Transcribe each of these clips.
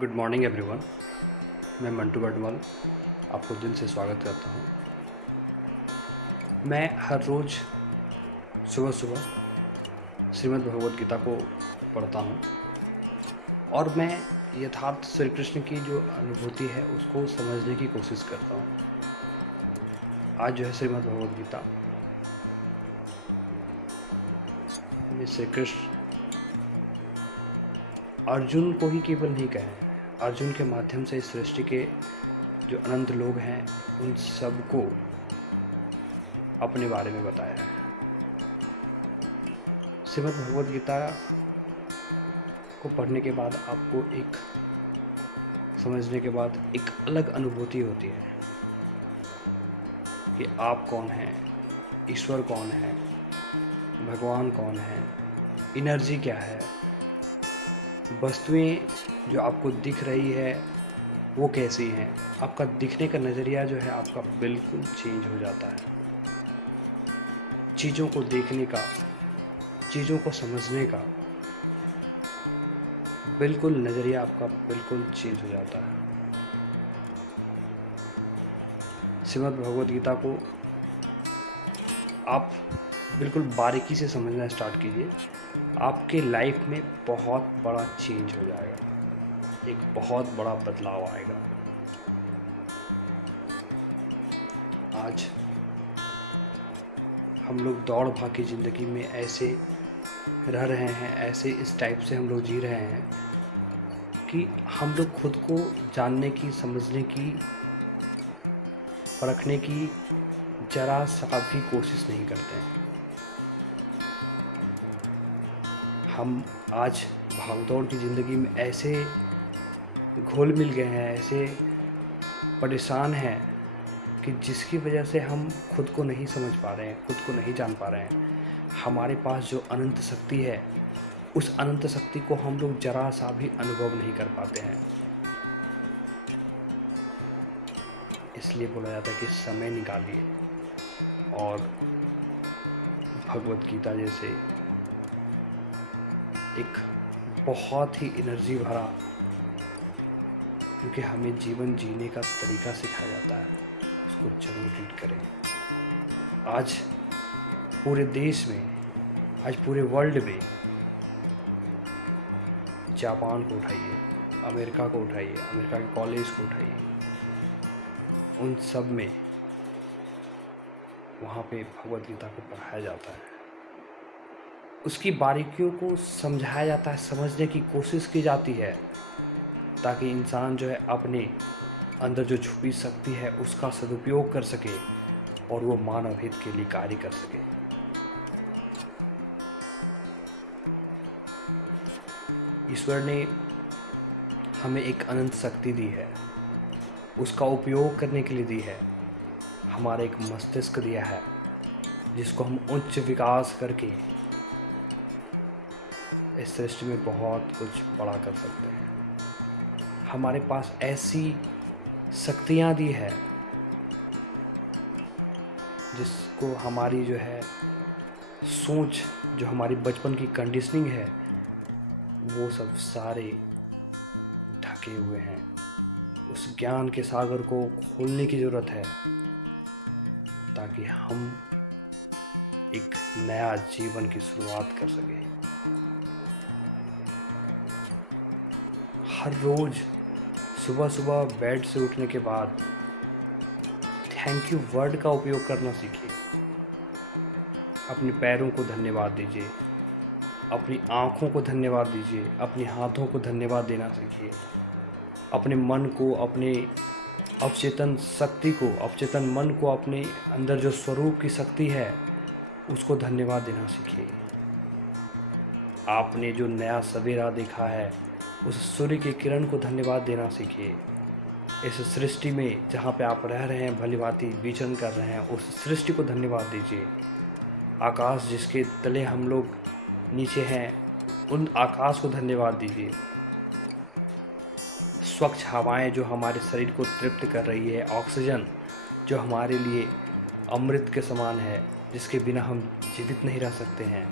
Good morning everyone. मैं मंटू बटवाल आपको दिल से स्वागत करता हूँ। मैं हर रोज़ सुबह सुबह श्रीमद् भगवद गीता को पढ़ता हूँ और मैं यथार्थ श्री कृष्ण की जो अनुभूति है उसको समझने की कोशिश करता हूँ। आज जो है श्रीमद् भगवद गीता में श्री कृष्ण अर्जुन को ही केवल नहीं कहे, अर्जुन के माध्यम से इस सृष्टि के जो अनंत लोग हैं उन सबको अपने बारे में बताया है। श्रीमद् भगवद गीता को पढ़ने के बाद आपको एक समझने के बाद एक अलग अनुभूति होती है कि आप कौन हैं, ईश्वर कौन है, भगवान कौन है, एनर्जी क्या है, वस्तुएं जो आपको दिख रही है वो कैसी हैं। आपका दिखने का नज़रिया जो है आपका बिल्कुल चेंज हो जाता है। चीज़ों को देखने का, चीज़ों को समझने का बिल्कुल नज़रिया आपका बिल्कुल चेंज हो जाता है। श्रीमद् भगवद गीता को आप बिल्कुल बारीकी से समझना स्टार्ट कीजिए, आपके लाइफ में बहुत बड़ा चेंज हो जाएगा, एक बहुत बड़ा बदलाव आएगा। आज हम लोग दौड़ भाग की ज़िंदगी में ऐसे रह रहे हैं, ऐसे इस टाइप से हम लोग जी रहे हैं कि हम लोग खुद को जानने की, समझने की, परखने की जरा सा भी कोशिश नहीं करते हैं। हम आज भागदौड़ की ज़िंदगी में ऐसे घुल मिल गए हैं, ऐसे परेशान हैं कि जिसकी वजह से हम खुद को नहीं समझ पा रहे हैं, खुद को नहीं जान पा रहे हैं। हमारे पास जो अनंत शक्ति है उस अनंत शक्ति को हम लोग जरा सा भी अनुभव नहीं कर पाते हैं। इसलिए बोला जाता है कि समय निकालिए और भगवद गीता जैसे एक बहुत ही एनर्जी भरा, क्योंकि हमें जीवन जीने का तरीका सिखाया जाता है, उसको जरूर रीड करें। आज पूरे देश में, आज पूरे वर्ल्ड में जापान को उठाइए, अमेरिका को उठाइए, अमेरिका के कॉलेज को उठाइए, उन सब में वहाँ पे भगवद गीता को पढ़ाया जाता है, उसकी बारीकियों को समझाया जाता है, समझने की कोशिश की जाती है ताकि इंसान जो है अपने अंदर जो छुपी शक्ति है उसका सदुपयोग कर सके और वो मानव हित के लिए कार्य कर सके। ईश्वर ने हमें एक अनंत शक्ति दी है, उसका उपयोग करने के लिए दी है। हमारा एक मस्तिष्क दिया है जिसको हम उच्च विकास करके इस सृष्टि में बहुत कुछ बड़ा कर सकते हैं। हमारे पास ऐसी शक्तियाँ दी है जिसको हमारी जो है सोच, जो हमारी बचपन की कंडीशनिंग है, वो सब सारे ढके हुए हैं। उस ज्ञान के सागर को खोलने की ज़रूरत है ताकि हम एक नया जीवन की शुरुआत कर सकें। हर रोज़ सुबह सुबह बेड से उठने के बाद थैंक यू वर्ड का उपयोग करना सीखिए। अपने पैरों को धन्यवाद दीजिए, अपनी आँखों को धन्यवाद दीजिए, अपने हाथों को धन्यवाद देना सीखिए। अपने मन को, अपने अवचेतन शक्ति को, अवचेतन मन को, अपने अंदर जो स्वरूप की शक्ति है उसको धन्यवाद देना सीखिए। आपने जो नया सवेरा देखा है उस सूर्य की किरण को धन्यवाद देना सीखिए। इस सृष्टि में जहाँ पे आप रह रहे हैं, भलीभांति विचरण कर रहे हैं, उस सृष्टि को धन्यवाद दीजिए। आकाश जिसके तले हम लोग नीचे हैं, उन आकाश को धन्यवाद दीजिए। स्वच्छ हवाएं जो हमारे शरीर को तृप्त कर रही है, ऑक्सीजन जो हमारे लिए अमृत के समान है, जिसके बिना हम जीवित नहीं रह सकते हैं,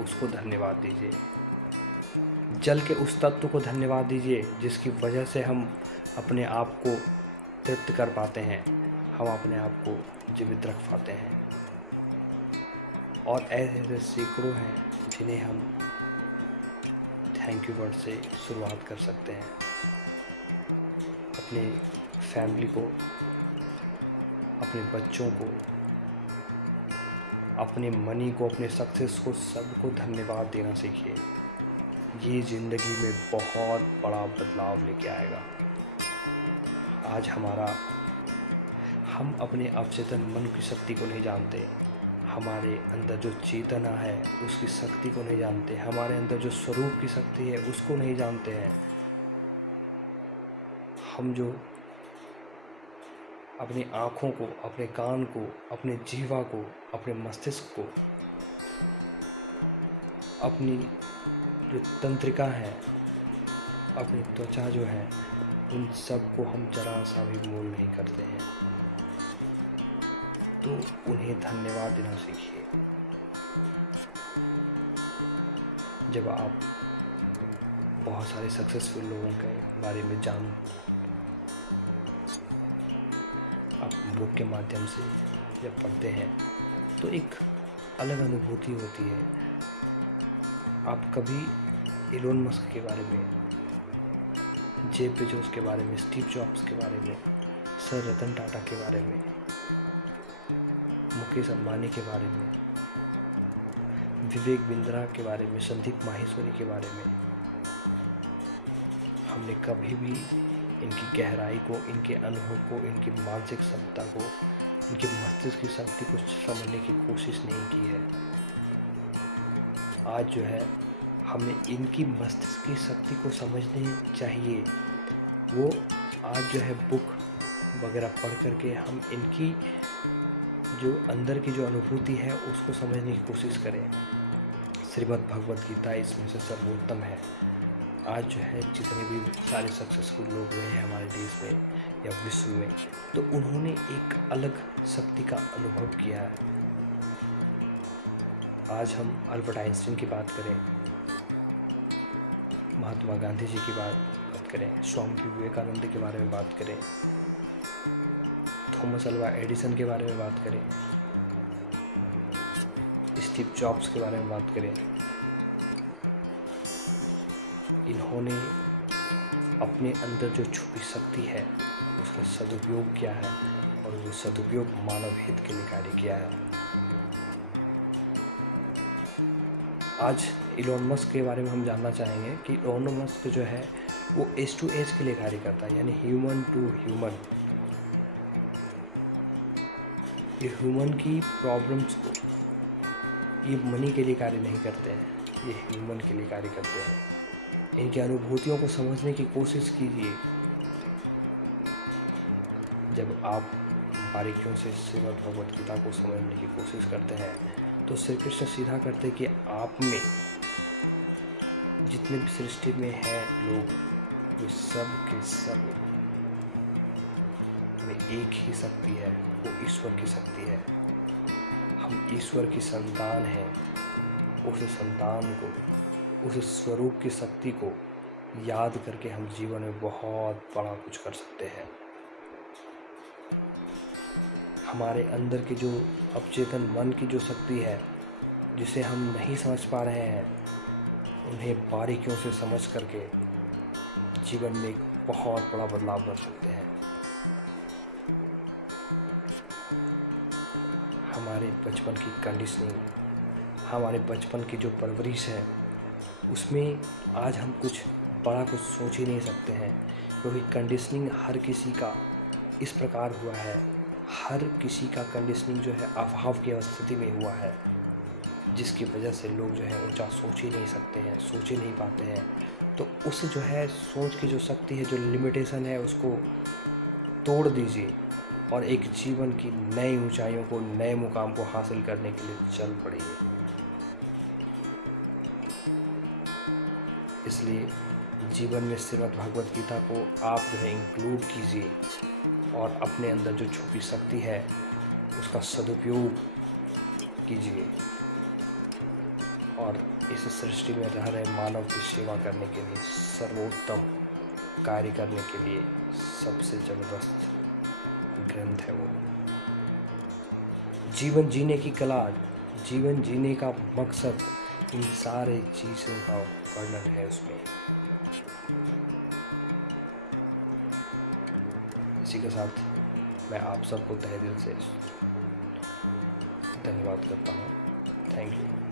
उसको धन्यवाद दीजिए। जल के उस तत्व को धन्यवाद दीजिए जिसकी वजह से हम अपने आप को तृप्त कर पाते हैं, हम अपने आप को जीवित रख पाते हैं। और ऐसे ऐसे सैकड़ों हैं जिन्हें हम थैंक यू वर्ड से शुरुआत कर सकते हैं। अपने फैमिली को, अपने बच्चों को, अपने मनी को, अपने सक्सेस को, सबको धन्यवाद देना सीखिए। ये ज़िंदगी में बहुत बड़ा बदलाव लेके आएगा। आज हम अपने अवचेतन मन की शक्ति को नहीं जानते, हमारे अंदर जो चेतना है उसकी शक्ति को नहीं जानते, हमारे अंदर जो स्वरूप की शक्ति है उसको नहीं जानते हैं। हम जो अपनी आँखों को, अपने कान को, अपने जीवा को, अपने मस्तिष्क को, अपनी जो तंत्रिका है, अपनी त्वचा जो है, उन सब को हम जरा सा भी मोल नहीं करते हैं। तो उन्हें धन्यवाद देना सीखिए। जब आप बहुत सारे सक्सेसफुल लोगों के बारे में आप बुक के माध्यम से जब पढ़ते हैं तो एक अलग अनुभूति होती है। आप कभी इलोन मस्क के बारे में, जेफ बेजोस के बारे में, स्टीव जॉब्स के बारे में, सर रतन टाटा के बारे में, मुकेश अंबानी के बारे में, विवेक बिंद्रा के बारे में, संदीप माहेश्वरी के बारे में हमने कभी भी इनकी गहराई को, इनके अनुभव को, इनकी मानसिक क्षमता को, इनके मस्तिष्क की शक्ति को समझने की कोशिश नहीं की है। आज जो है हमें इनकी मस्तिष्क की शक्ति को समझनी चाहिए। वो आज जो है बुक वगैरह पढ़ करके हम इनकी जो अंदर की जो अनुभूति है उसको समझने की कोशिश करें। श्रीमद् भगवत गीता इसमें से सर्वोत्तम है। आज जो है जितने भी सारे सक्सेसफुल लोग हुए हैं हमारे देश में या विश्व में, तो उन्होंने एक अलग शक्ति का अनुभव किया है। आज हम अल्बर्ट आइंस्टीन की बात करें, महात्मा गांधी जी की बात करें, स्वामी विवेकानंद के बारे में बात करें, थॉमस अल्वा एडिसन के बारे में बात करें, स्टीव जॉब्स के बारे में बात करें, इन्होंने अपने अंदर जो छुपी शक्ति है उसका सदुपयोग किया है और वो सदुपयोग मानव हित के लिए कार्य किया है। आज इलोन मस्क के बारे में हम जानना चाहेंगे कि इलोन मस्क जो है वो एज टू एज के लिए कार्य करता है, यानी ह्यूमन टू ह्यूमन। ये ह्यूमन की प्रॉब्लम्स को, ये मनी के लिए कार्य नहीं करते हैं, ये ह्यूमन के लिए कार्य करते हैं। इनकी अनुभूतियों को समझने की कोशिश कीजिए। जब आप बारीकियों से श्रीमद् भगवत गीता को समझने की कोशिश करते हैं तो श्री कृष्ण सीधा करते हैं कि आप में जितने भी सृष्टि में हैं लोग, वे सब के सब में एक ही शक्ति है, वो ईश्वर की शक्ति है। हम ईश्वर की संतान हैं। उस संतान को, उस स्वरूप की शक्ति को याद करके हम जीवन में बहुत बड़ा कुछ कर सकते हैं। हमारे अंदर की जो अवचेतन मन की जो शक्ति है जिसे हम नहीं समझ पा रहे हैं, उन्हें बारीकियों से समझ करके जीवन में एक बहुत बड़ा बदलाव कर सकते हैं। हमारे बचपन की कंडीशनिंग, हमारे बचपन की जो परवरिश है, उसमें आज हम कुछ बड़ा कुछ सोच ही नहीं सकते हैं, क्योंकि कंडीशनिंग हर किसी का इस प्रकार हुआ है। हर किसी का कंडीशनिंग जो है अभाव की स्थिति में हुआ है, जिसकी वजह से लोग जो है ऊंचा सोच ही नहीं सकते हैं, सोच ही नहीं पाते हैं। तो उस जो है सोच की जो शक्ति है, जो लिमिटेशन है, उसको तोड़ दीजिए और एक जीवन की नई ऊंचाइयों को, नए मुकाम को हासिल करने के लिए चल पड़िए। इसलिए जीवन में श्रीमद् भगवत गीता को आप जो है इंक्लूड कीजिए और अपने अंदर जो छुपी शक्ति है उसका सदुपयोग कीजिए और इस सृष्टि में रह रहे मानव की सेवा करने के लिए, सर्वोत्तम कार्य करने के लिए सबसे ज़बरदस्त ग्रंथ है वो। जीवन जीने की कला, जीवन जीने का मकसद, इन सारे चीज़ों का वर्णन है उसमें। इसी के साथ मैं आप सबको तहे दिल से धन्यवाद करता हूँ। Thank you.